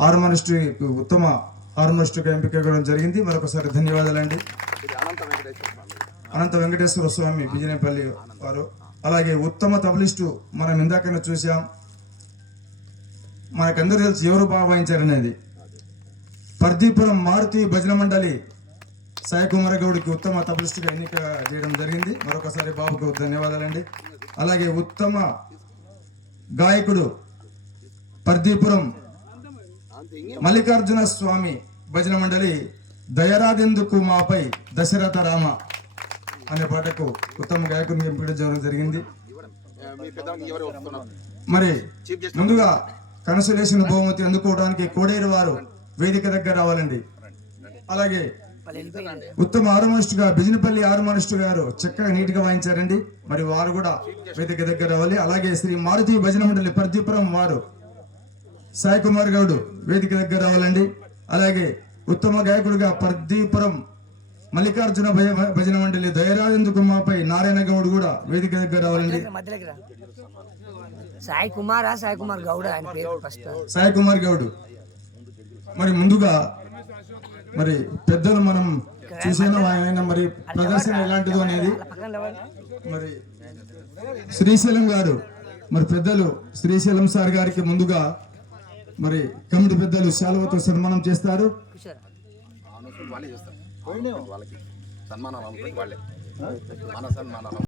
హార్మోనిస్ట్కు ఉత్తమ హార్మోనిస్ట్గా ఎంపిక కావడం జరిగింది. మరొకసారి ధన్యవాదాలండి. అనంత వెంకటేశ్వర స్వామి బిజినేపల్లి వారు. అలాగే ఉత్తమ తబలిస్టు మనం ఇందాకనే చూసాం. మనకందరూ తెలుసు ఎవరు బాగా వాయించారనేది. పర్దీపురం మారుతి భజన మండలి సాయి కుమార్ గౌడ్కి ఉత్తమ తబలిస్టుగా ఎన్నిక చేయడం జరిగింది. మరొకసారి బాబుకు ధన్యవాదాలండి. అలాగే ఉత్తమ గాయకుడు పర్దీపురం మల్లికార్జున స్వామి భజన మండలి దయరాదెందుకు మాపై దశరథ రామ అనే పాటకు ఉత్తమ గాయకుడిని ఎంపిక చేయడం జరిగింది. మరి ముందుగా కన్సలేషన్ బహుమతి అందుకోవడానికి కోడేరు వారు వేదిక దగ్గర రావాలండి. అలాగే ఉత్తమ హార్మోనిస్ట్ గా బిజినపల్లి హార్మోనిస్ట్ గారు చక్కగా నీట్ గా వాయించారండి. మరి వారు కూడా వేదిక దగ్గర రావాలి. అలాగే శ్రీ మారుతి భజన మండలి పర్దీపురం వారు సాయి కుమార్ గౌడ్ వేదిక దగ్గర రావాలండి. అలాగే ఉత్తమ గాయకుడిగా పర్దీపురం మల్లికార్జున భజన మండలి దయరాజేందుకు మాపై నారాయణ గౌడ్ కూడా వేదిక దగ్గర రావాలండి. సాయి కుమార్ గౌడ్ సాయి కుమార్ గౌడ్. మరి ముందుగా మరి పెద్దలు మనం చూసేనా ఆయన మరి ప్రదర్శన ఎలాంటిదో అనేది. మరి శ్రీశైలం గారు మరి పెద్దలు శ్రీశైలం సార్ గారికి ముందుగా మరి కమిటీ పెద్దలు శాలువతో సన్మానం చేస్తారు. వాళ్ళకి సన్మానాలు వాళ్ళే మన సన్మానాలు